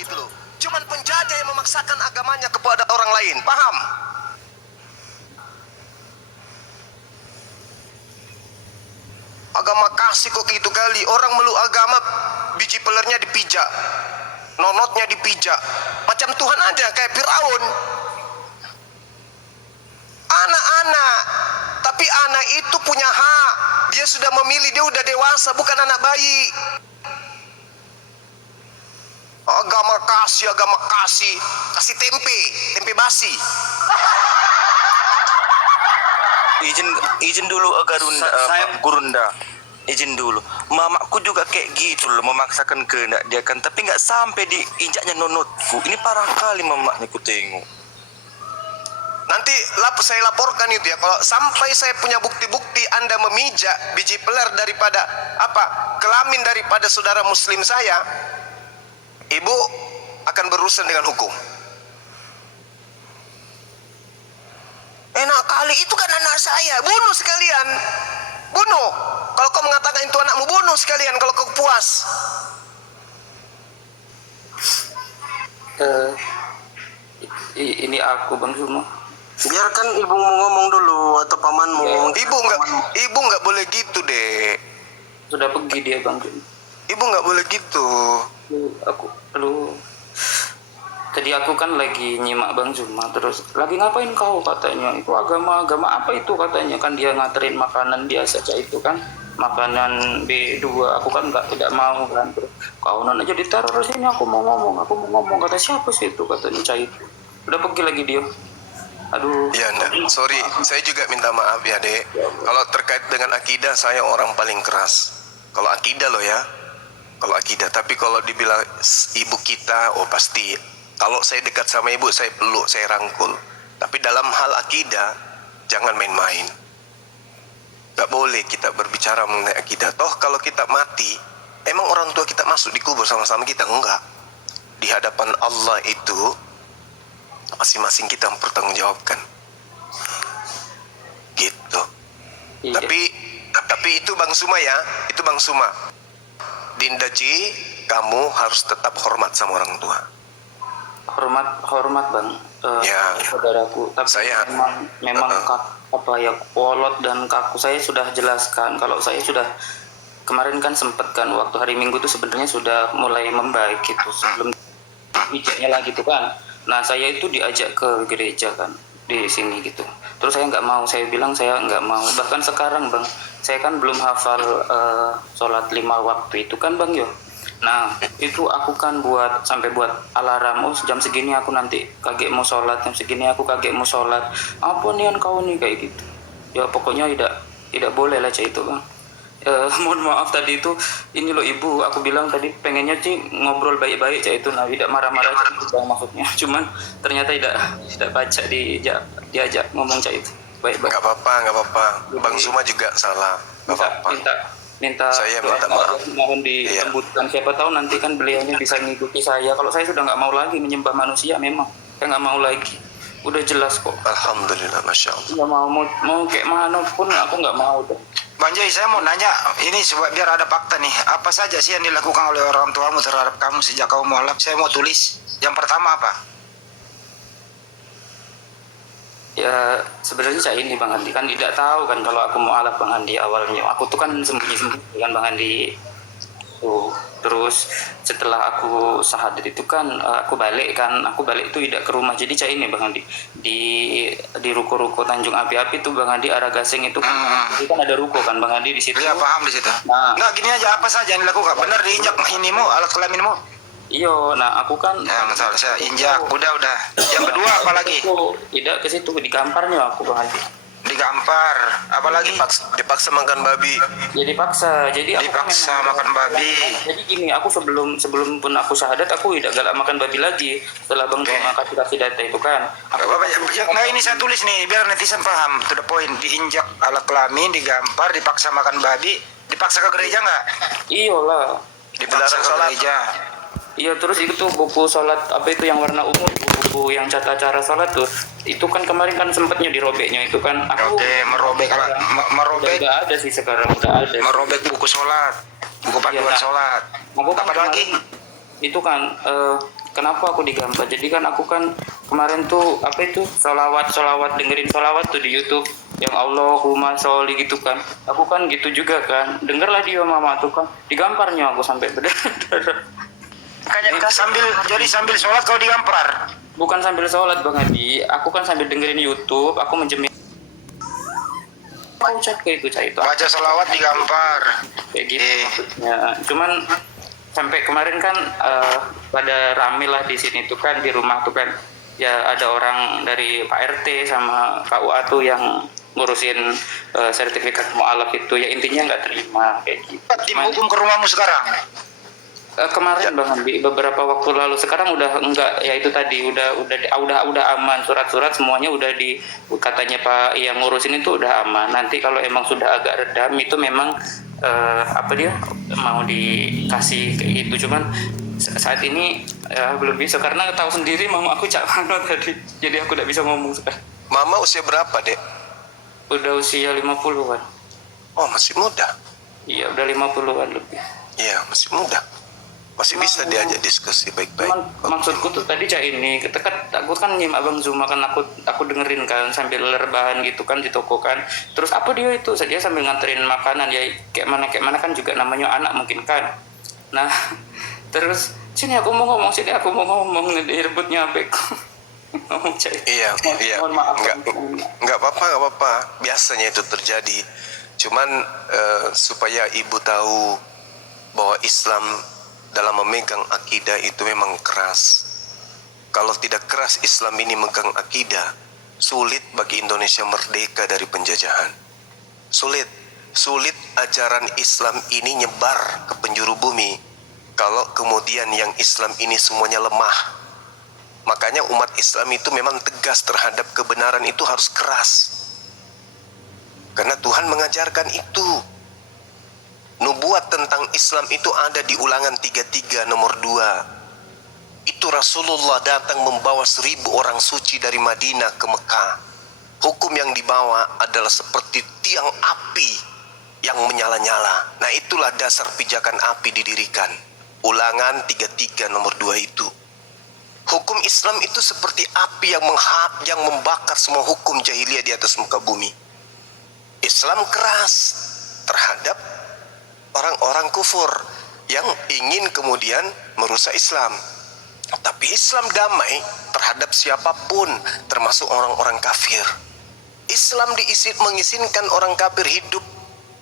gitu loh. Cuman penjajah yang memaksakan agamanya kepada orang lain, paham? Agama kasih kok gitu kali. Orang meluk agama, biji pelernya dipijak, nonotnya dipijak. Macam Tuhan aja, kayak Firaun. Anak-anak, tapi anak itu punya hak. Dia sudah memilih, dia udah dewasa, bukan anak bayi. Agama kasih, kasih tempe basi. Izin dulu Gurunda. Izin dulu. Mamaku juga kayak gitu loh, memaksakan kehendak dia kan, tapi nggak sampai diinjaknya nonotku. Ini parah kali mamanya ku tengok. Nanti saya laporkan itu ya. Kalau sampai saya punya bukti-bukti Anda memijak biji peler daripada kelamin daripada saudara muslim saya, ibu akan berurusan dengan hukum. Enak kali, itu kan anak saya, bunuh sekalian. Bunuh. Kalau kau mengatakan itu anakmu, bunuh sekalian kalau kau puas. Ini aku Bang Sumo. Biarkan ibumu ngomong dulu atau pamanmu. Ibu nggak boleh gitu, Dek. Sudah pergi dia Bang Sumo. Ibu nggak boleh gitu. Tadi aku kan lagi nyimak Bang Zuma, terus lagi ngapain kau katanya, itu agama apa itu katanya, kan dia nganterin makanan biasa aja itu kan, makanan B2, aku kan tidak mau kan, terus kau non aja ditaruh sini, aku mau ngomong, kata siapa sih itu, katanya Cah itu, udah pergi lagi dia. Aduh. Ya, sorry, saya juga minta maaf ya, Dek. Kalau terkait dengan akidah, saya orang paling keras. Kalau akidah loh ya, kalau akidah. Tapi kalau dibilang ibu kita, oh pasti. Kalau saya dekat sama ibu, saya peluk, saya rangkul. Tapi dalam hal akidah, jangan main-main. Gak boleh kita berbicara mengenai akidah. Toh kalau kita mati, emang orang tua kita masuk di kubur sama-sama kita? Enggak. Di hadapan Allah itu, masing-masing kita mempertanggungjawabkan. Gitu. Iya. Tapi itu Bang Suma ya, itu Bang Suma. Dinda Ji, kamu harus tetap hormat sama orang tua. Hormat Bang, Ya. saudaraku. Tapi memang kolot dan kaku. Saya sudah jelaskan kalau saya sudah kemarin kan sempat kan waktu hari Minggu itu sebenarnya sudah mulai membaik gitu sebelum bijaknya lagi gitu kan. Nah saya itu diajak ke gereja kan di sini gitu. Terus saya nggak mau, saya bilang saya nggak mau. Bahkan sekarang Bang, saya kan belum hafal sholat 5 waktu itu kan Bang yo. Nah itu aku kan buat alarm, jam segini aku nanti kaget mau sholat, jam segini aku kaget mau sholat. Apa nih kau nih kayak gitu? Ya pokoknya tidak boleh lah Cah itu Bang. Mohon maaf tadi itu, ini loh ibu, aku bilang tadi pengennya sih ngobrol baik-baik Cah itu, nah tidak marah-marah Cah itu Bang maksudnya. Cuman ternyata tidak baca diajak ngomong Cah itu. Baik-baik. Nggak apa-apa. Bang Suma juga salah. Nggak apa-apa. Minta Saya minta maaf. mohon dilembutkan. Siapa tahu nanti kan beliaunya bisa mengikuti saya. Kalau saya sudah nggak mau lagi menyembah manusia, memang saya nggak mau lagi. Udah jelas kok. Alhamdulillah, Masya Allah. Nggak mau kayak mana pun aku nggak mau deh. Bang Joy, saya mau nanya, ini biar ada fakta nih. Apa saja sih yang dilakukan oleh orang tuamu terhadap kamu sejak kamu mualaf? Saya mau tulis. Yang pertama apa? Ya sebenarnya saya ini Bang Andi kan tidak tahu kan kalau aku mau alaf Bang Andi awalnya. Aku tuh kan sembunyi kan Bang Andi. Terus setelah aku syahadat itu kan aku balik itu tidak ke rumah. Jadi Cah ini Bang Andi di ruko-ruko Tanjung Api-Api itu Bang Andi arah Gasing itu kan ada ruko kan Bang Andi di situ. Iya paham di situ. Nah, nggak gini aja, apa saja yang dilakukan? Benar diinjak inimu, alat kelaminmu? Iyo, nah aku kan Ya masalah saya injak, udah. Yang kedua apa lagi? Tidak ke situ, di gamparnya aku Bang Andi. Digampar, apa lagi? Dipaksa makan babi. Ya dipaksa. Jadi aku Dipaksa makan babi. Jadi gini, aku sebelum pun aku syahadat aku tidak galak makan babi lagi. Setelah Bang Cuma kasih data itu kan. Nah ini saya tulis nih biar netizen paham. To the point, diinjak alat kelamin, digampar, dipaksa makan babi, dipaksa ke gereja nggak? Iyalah. Dipaksa ke gereja. Iya, terus itu tuh buku sholat apa itu yang warna ungu, buku yang cara sholat tuh, itu kan kemarin kan sempatnya dirobeknya itu kan. Oke, merobek udah ada sih sekarang, udah ada. Merobek buku sholat, buku panduan sholat. Aku kan apa lagi? Itu kan kenapa aku digambar? Jadi kan aku kan kemarin tuh apa itu solawat dengerin solawat tuh di YouTube yang Allahumma sholli gitu kan. Aku kan gitu juga kan. Dengerlah dia mama tuh kan digambarnya aku sampai berdarah. Sambil sholat kau digampar. Bukan sambil sholat Bang Adi, aku kan sambil dengerin YouTube, aku menjemur. Aku ucap kayak itu. Baca selawat digampar. Kayak gitu maksudnya. Cuman sampai kemarin kan pada rame lah di sini tuh kan, di rumah tuh kan ya ada orang dari Pak RT sama KUA tuh yang ngurusin sertifikat mualaf itu, ya intinya nggak terima kayak gitu. Tim hukum ke rumahmu sekarang. Kemarin Bang Andi beberapa waktu lalu, sekarang udah enggak, ya itu tadi udah aman, surat-surat semuanya udah katanya Pak yang ngurusin itu udah aman. Nanti kalau emang sudah agak redam itu memang apa dia mau dikasih kayak gitu, cuman saat ini ya belum bisa karena tahu sendiri mama aku cak mano tadi, jadi aku tidak bisa ngomong sekarang. Mama usia berapa, Dek? Udah usia 50-an. Oh, masih muda. Iya, udah 50-an lebih. Iya, masih muda. Masih bisa diajak diskusi baik-baik. Maksudku tuh tadi cak ini, aku kan nyimak Bang Zuma kan, aku dengerin kan sambil rebahan gitu kan di toko kan. Terus apa dia itu, dia sambil nganterin makanan ya, kayak mana kan juga namanya anak mungkin kan. Nah, terus sini aku mau ngomong, direbutnya sampai ngomong cak. Iya. Mohon maaf. Enggak apa-apa. Biasanya itu terjadi. Cuman supaya ibu tahu bahwa Islam dalam memegang akidah itu memang keras. Kalau tidak keras Islam ini megang akidah, sulit bagi Indonesia merdeka dari penjajahan. Sulit ajaran Islam ini nyebar ke penjuru bumi kalau kemudian yang Islam ini semuanya lemah. Makanya umat Islam itu memang tegas terhadap kebenaran, itu harus keras. Karena Tuhan mengajarkan itu. Nubuat tentang Islam itu ada di Ulangan 33 nomor 2. Itu Rasulullah datang membawa 1000 orang suci dari Madinah ke Mekah. Hukum yang dibawa adalah seperti tiang api yang menyala-nyala. Nah, itulah dasar pijakan api didirikan. Ulangan 33 nomor 2 itu. Hukum Islam itu seperti api yang membakar semua hukum jahiliyah di atas muka bumi. Islam keras terhadap orang-orang kufur yang ingin kemudian merusak Islam. Tapi Islam damai terhadap siapapun, termasuk orang-orang kafir. Islam mengizinkan orang kafir hidup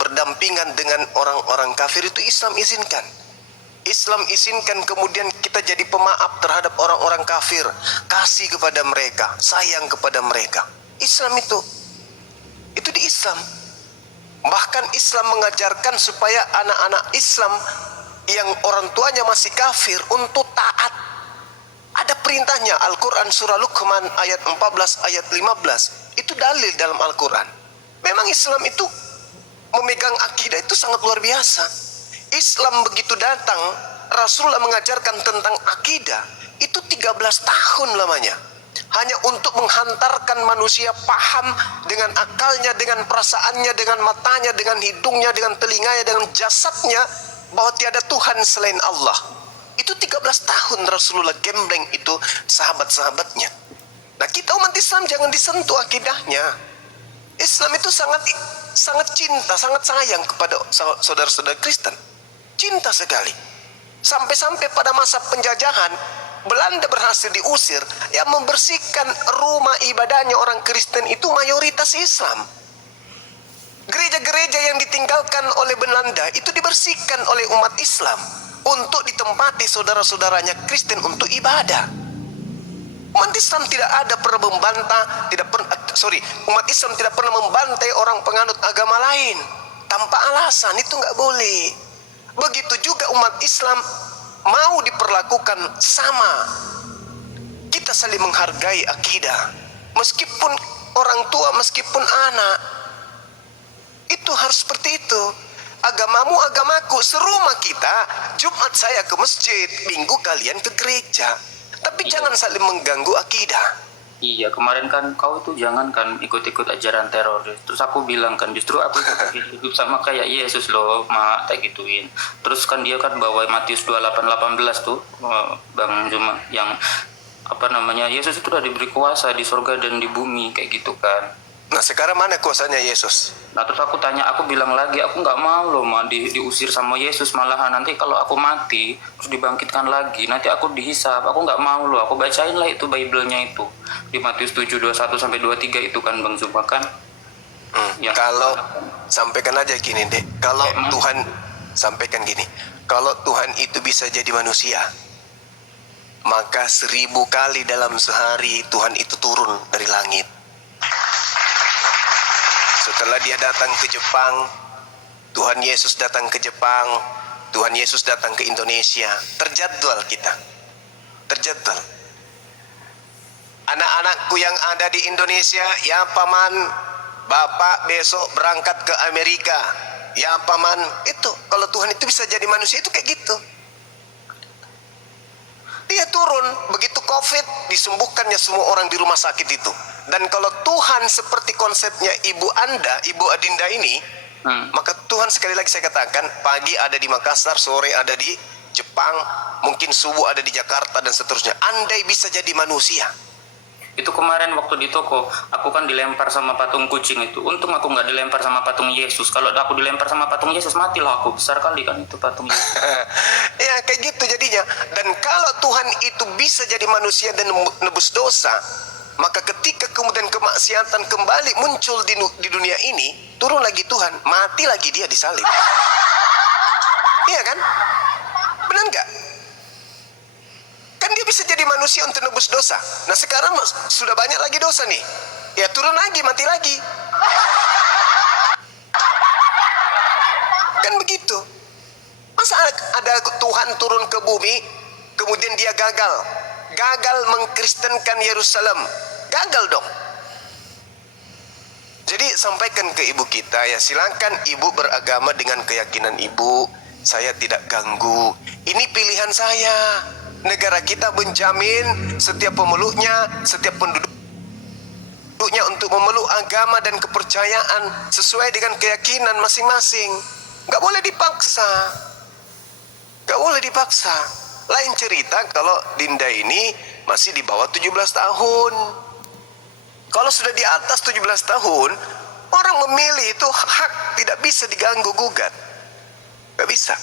berdampingan dengan orang-orang kafir, itu Islam izinkan. Islam izinkan kemudian kita jadi pemaaf terhadap orang-orang kafir, kasih kepada mereka, sayang kepada mereka. Islam itu di Islam. Bahkan Islam mengajarkan supaya anak-anak Islam yang orang tuanya masih kafir untuk taat. Ada perintahnya, Al-Quran surah Luqman ayat 14 ayat 15. Itu dalil dalam Al-Quran. Memang Islam itu memegang akidah itu sangat luar biasa. Islam begitu datang, Rasulullah mengajarkan tentang akidah itu 13 tahun lamanya. Hanya untuk menghantarkan manusia paham dengan akalnya, dengan perasaannya, dengan matanya, dengan hidungnya, dengan telinganya, dengan jasadnya, bahwa tiada Tuhan selain Allah. Itu 13 tahun Rasulullah gembleng itu sahabat-sahabatnya. Nah, kita umat Islam jangan disentuh akidahnya. Islam itu sangat cinta, sangat sayang kepada saudara-saudara Kristen. Cinta sekali. Sampai-sampai pada masa penjajahan Belanda berhasil diusir, yang membersihkan rumah ibadahnya orang Kristen itu mayoritas Islam. Gereja-gereja yang ditinggalkan oleh Belanda itu dibersihkan oleh umat Islam untuk ditempati saudara-saudaranya Kristen untuk ibadah. Umat Islam tidak ada pernah membantah, umat Islam tidak pernah membantai orang penganut agama lain tanpa alasan, itu nggak boleh. Begitu juga umat Islam mau diperlakukan sama. Kita saling menghargai akidah, meskipun orang tua, meskipun anak. Itu harus seperti itu. Agamamu agamaku, serumah kita. Jumat saya ke masjid, Minggu kalian ke gereja. Tapi jangan saling mengganggu akidah. Iya, kemarin kan kau tuh jangan kan ikut-ikut ajaran teroris. Terus aku bilang kan justru aku hidup sama kayak Yesus loh, mak, tak gituin. Terus kan dia kan bawa Matius 28:18 tuh, Bang Juma, yang apa namanya, Yesus itu udah diberi kuasa di surga dan di bumi kayak gitu kan. Nah sekarang mana kuasanya Yesus? Nah terus aku tanya, aku bilang lagi, aku nggak mau loh ma diusir sama Yesus, malahan nanti kalau aku mati terus dibangkitkan lagi, nanti aku dihisap, aku nggak mau loh. Aku bacain lah itu Bible-nya itu di Matius 7:21-23 itu kan Bang Zuma kan. Ya. Kalau sampaikan aja gini deh, kalau Emang? Tuhan sampaikan gini, kalau Tuhan itu bisa jadi manusia, maka 1000 kali dalam sehari Tuhan itu turun dari langit. Setelah dia datang ke Jepang, Tuhan Yesus datang ke Jepang, Tuhan Yesus datang ke Indonesia. Terjadwal kita, terjadwal. Anak-anakku yang ada di Indonesia, ya paman, bapak besok berangkat ke Amerika. Ya paman, itu kalau Tuhan itu bisa jadi manusia itu kayak gitu. Dia turun, begitu COVID disembuhkannya semua orang di rumah sakit itu. Dan kalau Tuhan seperti konsepnya ibu Anda, ibu Adinda ini, maka Tuhan sekali lagi saya katakan, pagi ada di Makassar, sore ada di Jepang, mungkin subuh ada di Jakarta dan seterusnya. Andai bisa jadi manusia. Itu kemarin waktu di toko, aku kan dilempar sama patung kucing itu. Untung aku nggak dilempar sama patung Yesus. Kalau aku dilempar sama patung Yesus, matilah aku. Besar kali kan itu patung Yesus. Ya kayak gitu jadinya. Dan kalau Tuhan itu bisa jadi manusia dan nebus dosa, maka ketika kemudian kemaksiatan kembali muncul di dunia ini, turun lagi Tuhan, mati lagi dia disalib. Iya kan? Benar nggak? Kan dia bisa jadi manusia untuk nebus dosa. Nah sekarang sudah banyak lagi dosa nih. Ya turun lagi, mati lagi. Kan begitu. Masa ada Tuhan turun ke bumi, kemudian dia gagal mengkristenkan Yerusalem. Gagal dong. Jadi sampaikan ke ibu kita, ya silakan ibu beragama dengan keyakinan ibu. Saya tidak ganggu. Ini pilihan saya. Negara kita menjamin setiap pemeluknya, setiap penduduknya untuk memeluk agama dan kepercayaan sesuai dengan keyakinan masing-masing. Gak boleh dipaksa. Gak boleh dipaksa. Lain cerita kalau Dinda ini masih di bawah 17 tahun. Kalau sudah di atas 17 tahun, orang memilih itu hak, tidak bisa diganggu gugat. Gak bisa.